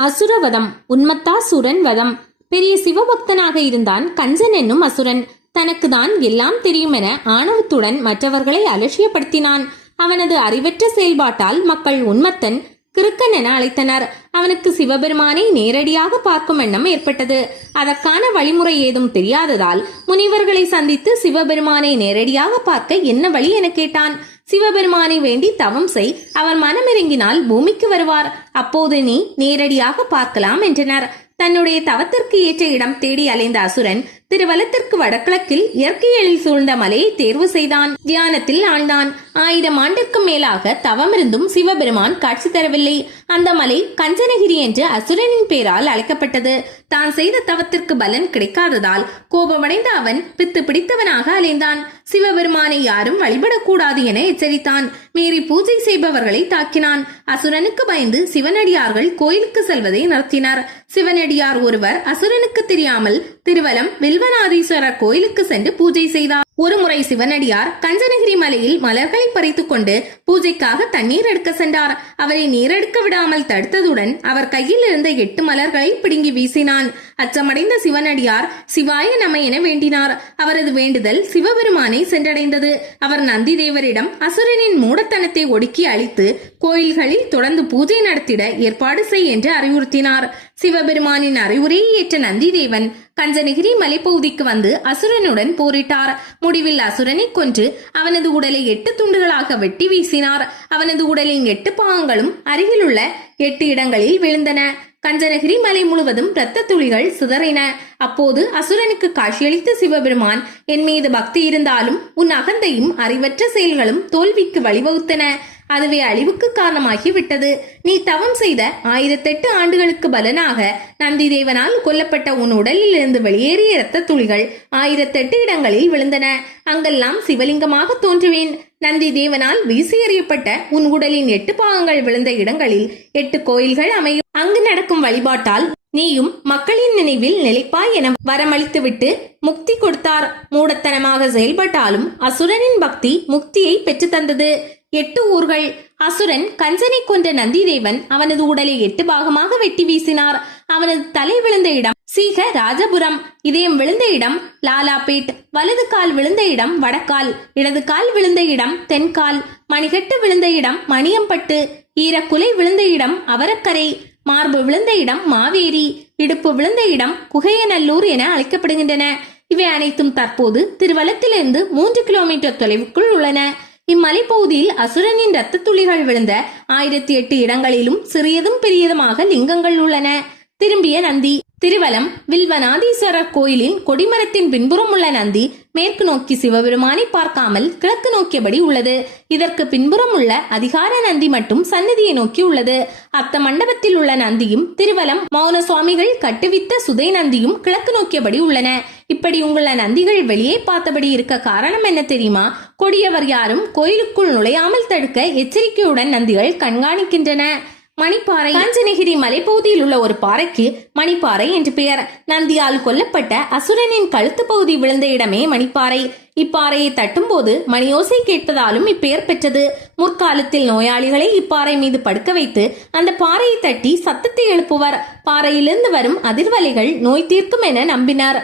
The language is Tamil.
அசுரவதம். உன்மத்தாசுரன் வதம். பெரிய சிவபக்தனாக இருந்தான் கஞ்சன் என்னும் அசுரன். தனக்கு தான் எல்லாம் தெரியும் என ஆணவத்துடன் மற்றவர்களை அலட்சியப்படுத்தினான். அவனது அறிவற்ற செயல்பாட்டால் மக்கள் உன்மத்தன், கிறுக்கன் என அழைத்தனர். அவனுக்கு சிவபெருமானை நேரடியாக பார்க்கும் எண்ணம் ஏற்பட்டது. அதற்கான வழிமுறை ஏதும் தெரியாததால் முனிவர்களை சந்தித்து சிவபெருமானை நேரடியாக பார்க்க என்ன வழி என கேட்டான். சிவபெருமானை வேண்டி தவம் செய், அவர் மனமிறங்கினால் பூமிக்கு வருவார், அப்போது நீ நேரடியாக பார்க்கலாம் என்றனர். தன்னுடைய தவத்திற்கு ஏற்ற இடம் தேடி அலைந்த அசுரன் திருவலத்திற்கு வடகிழக்கில் இயற்கை எழில் சூழ்ந்த மலையை தேர்வு செய்தான். தியானத்தில் ஆழ்ந்தான். 1000 ஆண்டிற்கும் மேலாக தவமிருந்தும் சிவபெருமான் காட்சி தரவில்லை. அந்த மலை கஞ்சனகிரி என்று அசுரனின் பெயரால் அழைக்கப்பட்டது. தான் செய்த தவத்திற்கு பலன் கிடைக்காததால் கோபமடைந்த அவன் பித்து பிடித்தவனாக அலைந்தான். சிவபெருமானை யாரும் வழிபடக்கூடாது என எச்சரித்தான். மீறி பூஜை செய்பவர்களை தாக்கினான். அசுரனுக்கு பயந்து சிவனடியார்கள் கோயிலுக்கு செல்வதை நிறுத்தினார். சிவனடியார் ஒருவர் அசுரனுக்கு தெரியாமல் திருவலம் வில்வநாதீஸ்வரர் கோயிலுக்கு சென்று பூஜை செய்தார். ஒருமுறை சிவனடியார் கஞ்சனகிரி மலையில் மலர்களை பறித்துக் கொண்டு பூஜைக்காக தண்ணீர் எடுக்க சென்றார். அவரை நீரெடுக்க விடாமல் தடுத்ததுடன் அவர் கையில் இருந்த 8 மலர்களை பிடுங்கி வீசினான். அச்சமடைந்த சிவனடியார் சிவாய நம என வேண்டினார். அவரது வேண்டுதல் சிவபெருமானை சென்றடைந்தது. அவர் நந்தி தேவரிடம் அசுரனின் மூடத்தனத்தை ஒடுக்கி அழித்து கோயில்களில் தொடர்ந்து பூஜை நடத்திட ஏற்பாடு செய் என்று அறிவுறுத்தினார். சிவபெருமானின் அறிவுரையை ஏற்ற நந்தி தேவன் கஞ்சனகிரி மலைப்பகுதிக்கு வந்து அசுரனுடன் போரிட்டார். முடிவில் அசுரனை கொன்று அவனது உடலை 8 துண்டுகளாக வெட்டி வீசினார். அவனது உடலின் 8 பாகங்களும் அருகிலுள்ள 8 இடங்களில் விழுந்தன. கஞ்சனகிரி மலை முழுவதும் இரத்த துளிகள் சிதறின. அப்போது அசுரனுக்கு காட்சியளித்த சிவபெருமான், என் மீது பக்தி இருந்தாலும் உன் அகந்தையும் அறிவற்ற செயல்களும் தோல்விக்கு வழிவகுத்தன. அதுவே அழிவுக்கு காரணமாகி விட்டது. நீ தவம் செய்த 1008 ஆண்டுகளுக்கு பலனாக நந்தி தேவனால் கொல்லப்பட்ட உன் உடலில் இருந்து வெளியேறிய இரத்த துளிகள் 1008 இடங்களில் விழுந்தன. அங்கெல்லாம் சிவலிங்கமாக தோன்றுவேன். நந்தி தேவனால் வீசி எறியப்பட்ட உன் உடலின் 8 பாகங்கள் விழுந்த இடங்களில் 8 கோயில்கள் அமையும். அங்கு நடக்கும் வழிபாட்டால் நீயும் மக்களின் நினைவில் நிலைப்பாய் என வரமளித்துவிட்டு முக்தி கொடுத்தார். மூடத்தனமாக செயல்பட்டாலும் அசுரனின் பக்தி முக்தியை பெற்று தந்தது. 8 ஊர்கள். அசுரன் கஞ்சனை கொன்ற நந்தி தேவன் அவனது உடலை 8 பாகமாக வெட்டி வீசினார். அவனது தலை விழுந்த இடம் சீக ராஜபுரம், இதயம் விழுந்த இடம் லாலாபேட், வலது கால் விழுந்த இடம் வடக்கால், இடது கால் விழுந்த இடம் தென்கால், மணிகட்டு விழுந்த இடம் மணியம்பட்டு, ஈரக்குலை விழுந்த இடம் அவரக்கரை, மார்பு விழுந்த இடம் மாவேரி, இடுப்பு விழுந்த இடம் குகையநல்லூர் என அழைக்கப்படுகின்றன. இவை அனைத்தும் தற்போது திருவலத்திலிருந்து 3 கிலோமீட்டர் தொலைவுக்குள் உள்ளன. இம்மலைப்பகுதியில் அசுரனின் இரத்த துளிகள் விழுந்த 1008 இடங்களிலும் சிறியதும் பெரியதுமாக லிங்கங்கள் உள்ளன. திரும்பிய நந்தி. திருவலம் வில்வநாதீஸ்வரர் கோயிலின் கொடிமரத்தின் பின்புறம் உள்ள நந்தி மேற்கு நோக்கி சிவபெருமானை பார்க்காமல் கிழக்கு நோக்கியபடி உள்ளது. இதற்கு பின்புறம் உள்ள அதிகார நந்தி மட்டும் சந்நிதியை நோக்கி உள்ளது. அத்த மண்டபத்தில் உள்ள நந்தியும் திருவலம் மௌன சுவாமிகள் கட்டுவித்த சுதை நந்தியும் கிழக்கு நோக்கியபடி உள்ளன. இப்படி உள்ள நந்திகள் வெளியே பார்த்தபடி இருக்க காரணம் என்ன தெரியுமா? கொடியவர் யாரும் கோயிலுக்குள் நுழையாமல் தடுக்க எச்சரிக்கையுடன் நந்திகள் கண்காணிக்கின்றன. மணிப்பாறை. கஞ்சனகிரி மலைப்பகுதியில் உள்ள ஒரு பாறைக்கு மணிப்பாறை என்று பெயர். நந்தியால் கொல்லப்பட்ட அசுரனின் கழுத்து பகுதி விழுந்த இடமே மணிப்பாறை. இப்பாறையை தட்டும் போது மணியோசை கேட்பதாலும் இப்பெயர் பெற்றது. முற்காலத்தில் நோயாளிகளை இப்பாறை மீது படுக்க வைத்து அந்த பாறையை தட்டி சத்தத்தை எழுப்புவர். பாறையிலிருந்து வரும் அதிர்வலைகள் நோய் தீர்க்கும் என நம்பினார்.